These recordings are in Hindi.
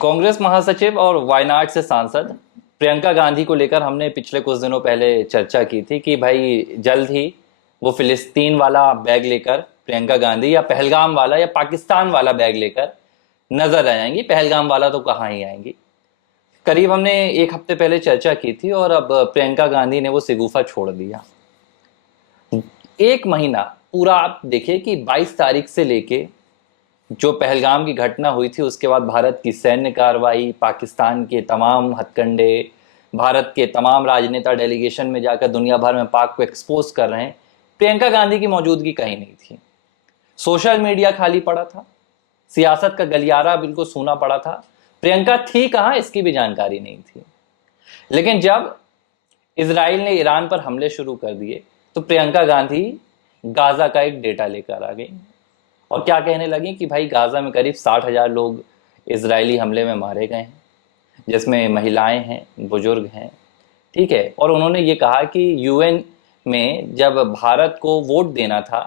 कांग्रेस महासचिव और वायनाड से सांसद प्रियंका गांधी को लेकर हमने पिछले कुछ दिनों पहले चर्चा की थी कि भाई जल्द ही वो फिलिस्तीन वाला बैग लेकर प्रियंका गांधी या पहलगाम वाला या पाकिस्तान वाला बैग लेकर नजर आ जाएंगी। पहलगाम वाला तो कहाँ ही आएंगी। करीब हमने एक हफ्ते पहले चर्चा की थी और अब प्रियंका गांधी ने वो सिगुफा छोड़ दिया। एक महीना पूरा आप देखिए कि 22 तारीख से लेके जो पहलगाम की घटना हुई थी उसके बाद भारत की सैन्य कार्रवाई, पाकिस्तान के तमाम हथकंडे, भारत के तमाम राजनेता डेलीगेशन में जाकर दुनिया भर में पाक को एक्सपोज कर रहे हैं। प्रियंका गांधी की मौजूदगी कहीं नहीं थी। सोशल मीडिया खाली पड़ा था, सियासत का गलियारा बिल्कुल सूना पड़ा था। प्रियंका थी कहां इसकी भी जानकारी नहीं थी। लेकिन जब इसराइल ने ईरान पर हमले शुरू कर दिए तो प्रियंका गांधी गाजा का एक डेटा लेकर आ गई और क्या कहने लगी कि भाई गाजा में करीब 60,000 लोग इजरायली हमले में मारे गए हैं, जिसमें महिलाएं हैं, बुजुर्ग हैं। ठीक है। और उन्होंने ये कहा कि यूएन में जब भारत को वोट देना था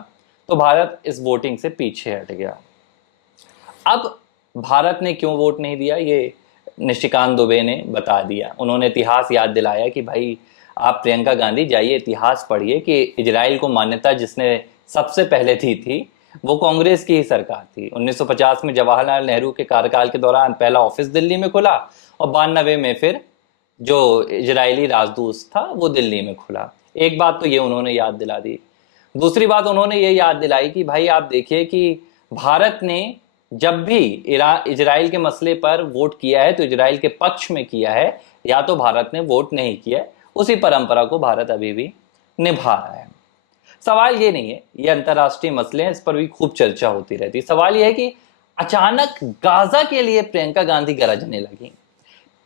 तो भारत इस वोटिंग से पीछे हट गया। अब भारत ने क्यों वोट नहीं दिया ये निशिकांत दुबे ने बता दिया। उन्होंने इतिहास याद दिलाया कि भाई आप प्रियंका गांधी जाइए इतिहास पढ़िए कि इजराइल को मान्यता जिसने सबसे पहले दी थी वो कांग्रेस की ही सरकार थी। 1950 में जवाहरलाल नेहरू के कार्यकाल के दौरान पहला ऑफिस दिल्ली में खुला और 92 में फिर जो इजरायली राजदूत था वो दिल्ली में खुला। एक बात तो ये उन्होंने याद दिला दी। दूसरी बात उन्होंने ये याद दिलाई कि भाई आप देखिए कि भारत ने जब भी इजराइल के मसले पर वोट किया है तो इजराइल के पक्ष में किया है, या तो भारत ने वोट नहीं किया। उसी परंपरा को भारत अभी भी निभा रहा है। सवाल ये नहीं है, ये अंतर्राष्ट्रीय मसले हैं, इस पर भी खूब चर्चा होती रहती। सवाल ये है कि अचानक गाजा के लिए प्रियंका गांधी गरजने लगी,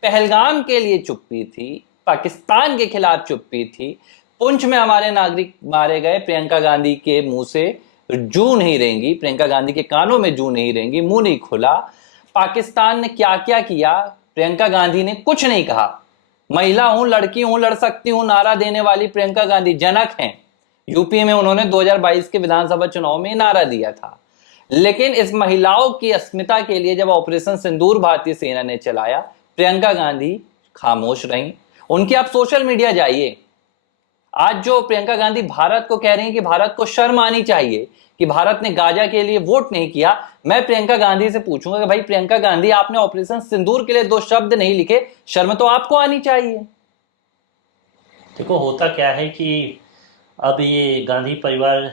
पहलगाम के लिए चुप्पी थी, पाकिस्तान के खिलाफ चुप्पी थी, पुंछ में हमारे नागरिक मारे गए, प्रियंका गांधी के मुंह से जू नहीं रहेंगी, प्रियंका गांधी के कानों में जू नहीं रहेंगी, मुंह नहीं खुला। पाकिस्तान ने क्या क्या किया, प्रियंका गांधी ने कुछ नहीं कहा। महिला हूं, लड़की हूं, लड़ सकती हूं नारा देने वाली प्रियंका गांधी जनक हैं। यूपी में उन्होंने 2022 के विधानसभा चुनाव में नारा दिया था। लेकिन इस महिलाओं की अस्मिता के लिए जब ऑपरेशन सिंदूर भारतीय सेना ने चलाया, प्रियंका गांधी खामोश रहीं। उनकी आप सोशल मीडिया जाइए, आज जो प्रियंका गांधी भारत को कह रही हैं कि भारत को शर्म आनी चाहिए कि भारत ने गाजा के लिए वोट नहीं किया। मैं प्रियंका गांधी से पूछूंगा कि भाई प्रियंका गांधी आपने ऑपरेशन सिंदूर के लिए 2 शब्द नहीं लिखे, शर्म तो आपको आनी चाहिए। देखो, होता क्या है कि अब ये गांधी परिवार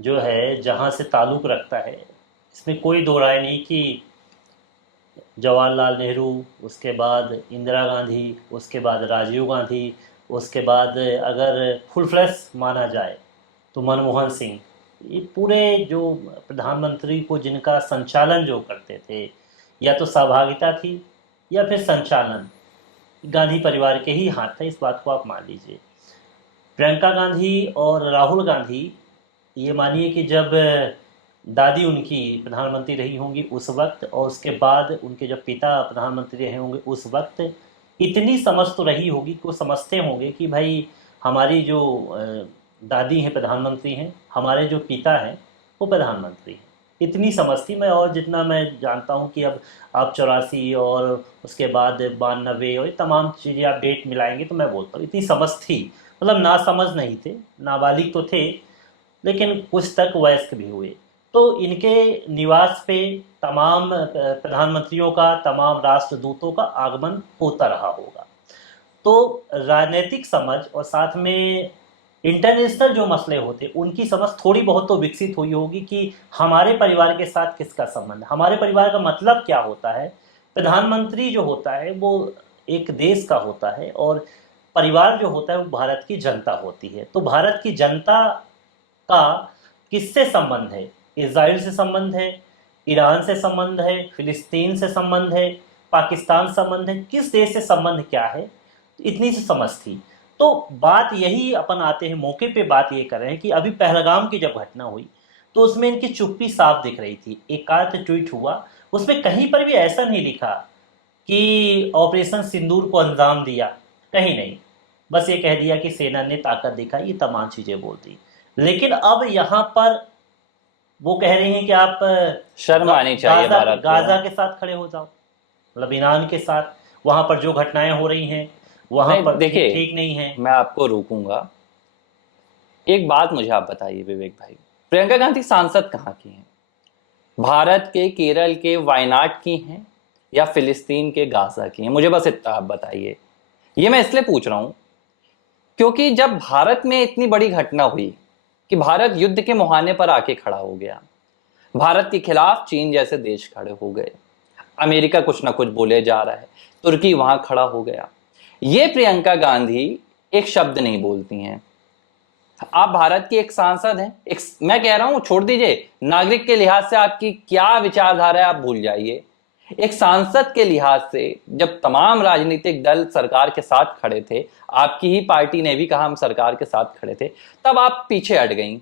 जो है जहाँ से ताल्लुक़ रखता है, इसमें कोई दो राय नहीं कि जवाहरलाल नेहरू, उसके बाद इंदिरा गांधी, उसके बाद राजीव गांधी, उसके बाद अगर फुल फ्लैश माना जाए तो मनमोहन सिंह, ये पूरे जो प्रधानमंत्री को जिनका संचालन जो करते थे, या तो सहभागिता थी या फिर संचालन गांधी परिवार के ही हाथ था। इस बात को आप मान लीजिए। प्रियंका गांधी और राहुल गांधी, ये मानिए कि जब दादी उनकी प्रधानमंत्री रही होंगी उस वक्त, और उसके बाद उनके जब पिता प्रधानमंत्री रहे होंगे उस वक्त, इतनी समझ तो रही होगी कि वो समझते होंगे कि भाई हमारी जो दादी हैं प्रधानमंत्री हैं, हमारे जो पिता हैं वो प्रधानमंत्री हैं। इतनी समझ थी। मैं और जितना मैं जानता हूँ कि अब आप 84 और उसके बाद 92 और ये तमाम चीज़ें आप डेट मिलाएंगे तो मैं बोलता हूँ इतनी समझ थी। मतलब ना समझ नहीं थे, नाबालिग तो थे लेकिन कुछ तक वयस्क भी हुए। तो इनके निवास पे तमाम प्रधानमंत्रियों का, तमाम राष्ट्रदूतों का आगमन होता रहा होगा। तो राजनीतिक समझ और साथ में इंटरनेशनल जो मसले होते उनकी समझ थोड़ी बहुत तो विकसित हुई होगी कि हमारे परिवार के साथ किसका संबंध, हमारे परिवार का मतलब क्या होता है। प्रधानमंत्री जो होता है वो एक देश का होता है और परिवार जो होता है वो भारत की जनता होती है। तो भारत की जनता का किससे संबंध है? इजराइल से संबंध है, ईरान से संबंध है, फिलिस्तीन से संबंध है, पाकिस्तान संबंध है, किस देश से संबंध क्या है, इतनी सी समझ थी। तो बात यही अपन आते हैं मौके पे, बात ये कर रहे हैं कि अभी पहलगाम की जब घटना हुई तो उसमें इनकी चुप्पी साफ दिख रही थी। एक आध ट्वीट हुआ, उसमें कहीं पर भी ऐसा नहीं लिखा कि ऑपरेशन सिंदूर को अंजाम दिया, कहीं नहीं। बस ये कह दिया कि सेना ने ताकत दिखाई, ये तमाम चीजें बोल दी। लेकिन अब यहाँ पर वो कह रहे हैं कि आप शर्म आनी चाहिए गाजा भारत को। गाजा के साथ खड़े हो जाओ। मतलब ईरान के साथ वहाँ पर जो घटनाएं हो रही हैं वहाँ नहीं, पर ठीक देखिए, ठीक नहीं है। मैं आपको रोकूंगा। एक बात मुझे आप बताइए विवेक भाई, प्रियंका गांधी सांसद कहाँ की हैं? भारत के केरल के वायनाड की हैं या फिलिस्तीन के गाजा की हैं? मुझे बस इतना आप बताइए। ये मैं इसलिए पूछ रहा हूं क्योंकि जब भारत में इतनी बड़ी घटना हुई कि भारत युद्ध के मुहाने पर आके खड़ा हो गया, भारत के खिलाफ चीन जैसे देश खड़े हो गए, अमेरिका कुछ ना कुछ बोले जा रहा है, तुर्की वहां खड़ा हो गया, ये प्रियंका गांधी एक शब्द नहीं बोलती हैं। आप भारत की एक सांसद हैं, एक, मैं कह रहा हूं छोड़ दीजिए नागरिक के लिहाज से आपकी क्या विचारधारा है आप भूल जाइए, एक सांसद के लिहाज से जब तमाम राजनीतिक दल सरकार के साथ खड़े थे, आपकी ही पार्टी ने भी कहा हम सरकार के साथ खड़े थे, तब आप पीछे हट गई,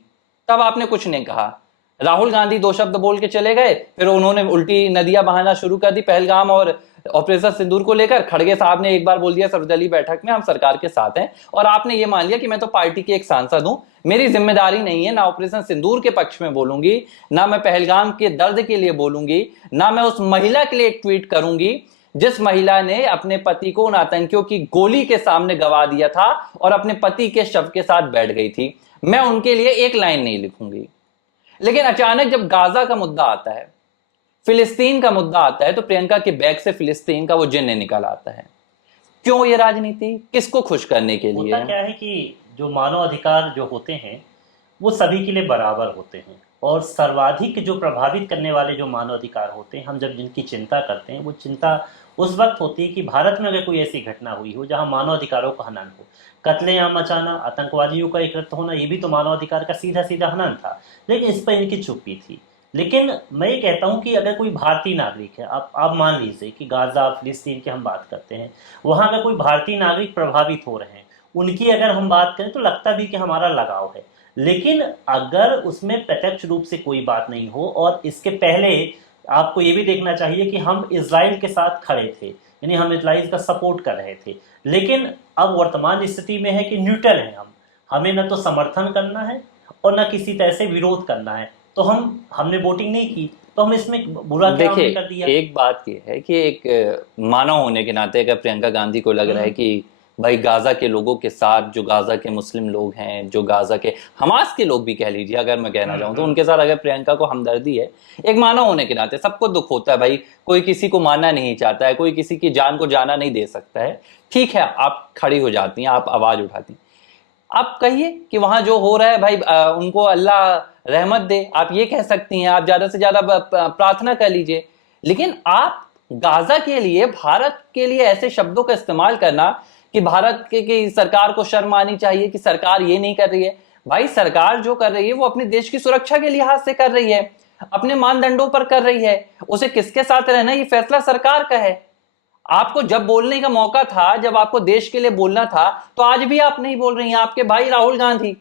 तब आपने कुछ नहीं कहा। राहुल गांधी दो शब्द बोल के चले गए, फिर उन्होंने उल्टी नदियां बहाना शुरू कर दी पहलगाम और ऑपरेशन सिंदूर को लेकर। खड़गे साहब ने एक बार बोल दिया सर्वदलीय बैठक में हम सरकार के साथ हैं, और आपने ये मान लिया कि मैं तो पार्टी की एक सांसद हूं, मेरी जिम्मेदारी नहीं है ना ऑपरेशन सिंदूर के पक्ष में बोलूंगी, ना मैं पहलगाम के दर्द के लिए बोलूंगी, ना मैं उस महिला के लिए एक ट्वीट करूंगी जिस महिला ने अपने पति को उन आतंकियों की गोली के सामने गवा दिया था और अपने पति के शव के साथ बैठ गई थी। मैं उनके लिए एक लाइन नहीं लिखूंगी। लेकिन अचानक जब गाजा का मुद्दा आता है, फिलिस्तीन का मुद्दा आता है, तो प्रियंका के बैग से फिलिस्तीन का वो जिन्न निकल आता है। क्यों ये राजनीति? किसको खुश करने के लिए होता है? क्या है कि जो मानव अधिकार जो होते हैं वो सभी के लिए बराबर होते हैं, और सर्वाधिक जो प्रभावित करने वाले जो मानव अधिकार होते हैं, हम जब जिनकी चिंता करते हैं वो चिंता उस वक्त होती है कि भारत में अगर कोई ऐसी घटना हुई हो जहां मानव अधिकारों का हनन हो। कत्लेआम मचाना, आतंकवादियों का एकत्र होना, ये भी तो मानव अधिकार का सीधा सीधा हनन था, लेकिन इस पर इनकी चुप्पी थी। लेकिन मैं ये कहता हूं कि अगर कोई भारतीय नागरिक है, आप मान लीजिए कि गाजा फिलिस्तीन की हम बात करते हैं, वहां अगर कोई भारतीय नागरिक प्रभावित हो रहे हैं, उनकी अगर हम बात करें तो लगता भी कि हमारा लगाव है। लेकिन अगर उसमें प्रत्यक्ष रूप से कोई बात नहीं हो, और इसके पहले आपको ये भी देखना चाहिए कि हम इजराइल के साथ खड़े थे, यानी हम इजराइल का सपोर्ट कर रहे थे। लेकिन अब वर्तमान स्थिति में है कि न्यूट्रल है हम, हमें न तो समर्थन करना है और न किसी तरह से विरोध करना है, तो हमने वोटिंग नहीं की, तो हम इसमें बुरा क्या हमने कर दिया। देखिए, एक बात यह है कि एक मानव होने के नाते अगर प्रियंका गांधी को लग रहा है कि भाई गाजा के लोगों के साथ, जो गाजा के मुस्लिम लोग हैं, जो गाजा के हमास के लोग भी कह लीजिए अगर मैं कहना चाहूं, तो उनके साथ अगर प्रियंका को हमदर्दी है, एक मानव होने के नाते सबको दुख होता है भाई, कोई किसी को मारना नहीं चाहता है, कोई किसी की जान को जाना नहीं दे सकता है, ठीक है, आप खड़ी हो जाती हैं, आप आवाज उठाती हैं, आप कहिए कि वहां जो हो रहा है भाई उनको अल्लाह रहमत दे, आप ये कह सकती हैं, आप ज्यादा से ज्यादा प्रार्थना कर लीजिए। लेकिन आप गाजा के लिए, भारत के लिए ऐसे शब्दों का इस्तेमाल करना कि भारत के की सरकार को शर्म आनी चाहिए कि सरकार ये नहीं कर रही है। भाई सरकार जो कर रही है वो अपने देश की सुरक्षा के लिहाज से कर रही है, अपने मानदंडों पर कर रही है, उसे किसके साथ रहना ये फैसला सरकार का है। आपको जब बोलने का मौका था, जब आपको देश के लिए बोलना था, तो आज भी आप नहीं बोल रही हैं। आपके भाई राहुल गांधी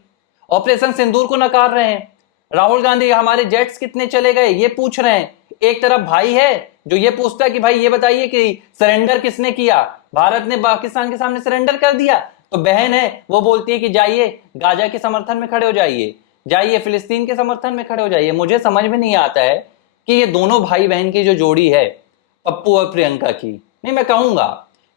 ऑपरेशन सिंदूर को नकार रहे हैं, राहुल गांधी हमारे जेट्स कितने चले गए ये पूछ रहे हैं। एक तरफ भाई है जो ये पूछता है कि भाई ये बताइए कि सरेंडर किसने किया, भारत ने पाकिस्तान के सामने सरेंडर कर दिया, तो बहन है वो बोलती है कि जाइए गाजा के समर्थन में खड़े हो जाइए, जाइए फिलिस्तीन के समर्थन में खड़े हो जाइए। मुझे समझ में नहीं आता है कि ये दोनों भाई बहन की जो जोड़ी है पप्पू और प्रियंका की, नहीं मैं कहूंगा,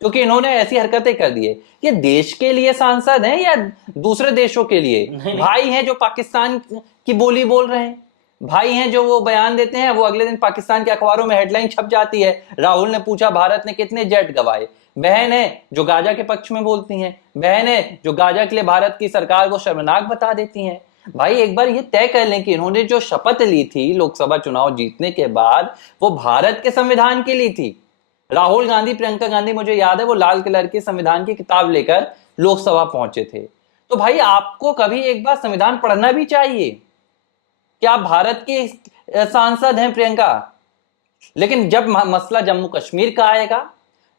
क्योंकि इन्होंने ऐसी हरकतें कर दी है, ये देश के लिए सांसद हैं या दूसरे देशों के लिए? भाई हैं जो पाकिस्तान की बोली बोल रहे हैं, भाई हैं जो वो बयान देते हैं, वो अगले दिन पाकिस्तान के अखबारों में हेडलाइन छप जाती है, राहुल ने पूछा भारत ने कितने जेट गवाए। बहन है जो गाजा के पक्ष में बोलती हैं, बहन है जो गाजा के लिए भारत की सरकार को शर्मनाक बता देती हैं। भाई एक बार ये तय कर लें कि इन्होंने जो शपथ ली थी लोकसभा चुनाव जीतने के बाद, वो भारत के संविधान के लिए थी। राहुल गांधी, प्रियंका गांधी, मुझे याद है वो लाल कलर की संविधान की किताब लेकर लोकसभा पहुंचे थे। तो भाई आपको कभी एक बार संविधान पढ़ना भी चाहिए। क्या आप भारत के सांसद हैं प्रियंका? लेकिन जब मसला जम्मू कश्मीर का आएगा,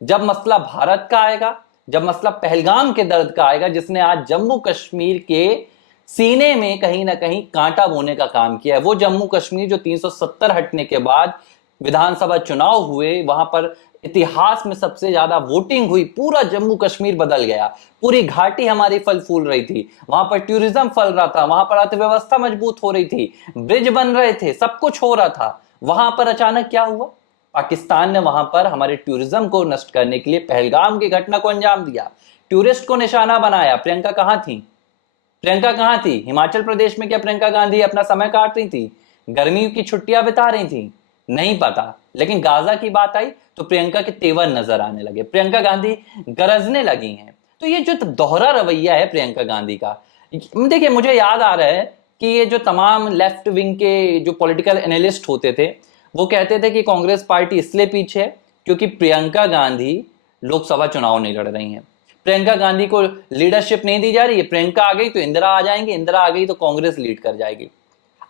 जब मसला भारत का आएगा, जब मसला पहलगाम के दर्द का आएगा, जिसने आज जम्मू कश्मीर के सीने में कहीं ना कहीं कांटा बोने का काम किया है, वो जम्मू कश्मीर जो 370 हटने के बाद विधानसभा चुनाव हुए, वहां पर इतिहास में सबसे ज्यादा वोटिंग हुई, पूरा जम्मू कश्मीर बदल गया, पूरी घाटी हमारी फल फूल रही थी, वहां पर टूरिज्म फल रहा था, वहां पर अर्थव्यवस्था मजबूत हो रही थी, ब्रिज बन रहे थे, सब कुछ हो रहा था। वहां पर अचानक क्या हुआ? पाकिस्तान ने वहां पर हमारे टूरिज्म को नष्ट करने के लिए पहलगाम की घटना को अंजाम दिया, टूरिस्ट को निशाना बनाया। प्रियंका कहां थी? प्रियंका कहां थी? हिमाचल प्रदेश में क्या प्रियंका गांधी अपना समय काट रही थी? गर्मियों की छुट्टियां बिता रही थी? नहीं पता। लेकिन गाजा की बात आई तो प्रियंका के तेवर नजर आने लगे, प्रियंका गांधी गरजने लगी हैं। तो ये जो दोहरा रवैया है प्रियंका गांधी का, देखिए मुझे याद आ रहा है कि ये जो तमाम लेफ्ट विंग के जो पॉलिटिकल एनालिस्ट होते थे वो कहते थे कि कांग्रेस पार्टी इसलिए पीछे है क्योंकि प्रियंका गांधी लोकसभा चुनाव नहीं लड़ रही हैं, प्रियंका गांधी को लीडरशिप नहीं दी जा रही है। प्रियंका आ गई तो इंदिरा आ जाएंगी, इंदिरा आ गई तो कांग्रेस लीड कर जाएगी।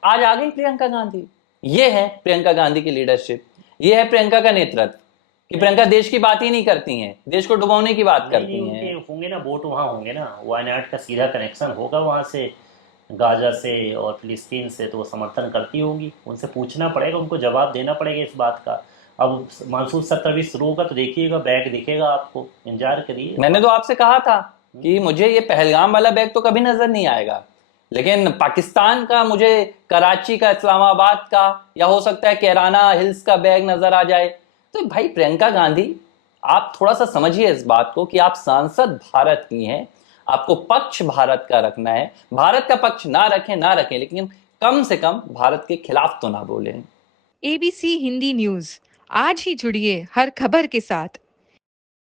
आज आ गई प्रियंका गांधी, ये है प्रियंका गांधी की लीडरशिप, ये है प्रियंका का नेतृत्व कि प्रियंका देश की बात ही नहीं करती हैं, देश को डुबाने की बात नहीं करती उनके हैं। होंगे ना वोट, वहाँ होंगे ना, वायनाड का सीधा कनेक्शन होगा वहाँ से, गाजा से और फिलिस्तीन से, तो वो समर्थन करती होंगी। उनसे पूछना पड़ेगा, उनको जवाब देना पड़ेगा इस बात का। अब मानसून सत्र भी शुरू होगा तो देखिएगा बैग दिखेगा आपको, इंतजार करिए। मैंने तो आपसे कहा था कि मुझे ये पहलगाम वाला बैग तो कभी नजर नहीं आएगा, लेकिन पाकिस्तान का मुझे कराची का, इस्लामाबाद का, या हो सकता है कैराना हिल्स का बैग नजर आ जाए। तो भाई प्रियंका गांधी, आप थोड़ा सा समझिए इस बात को कि आप सांसद भारत की हैं, आपको पक्ष भारत का रखना है। भारत का पक्ष ना रखें लेकिन कम से कम भारत के खिलाफ तो ना बोलें। ABC हिंदी न्यूज, आज ही जुड़िए हर खबर के साथ।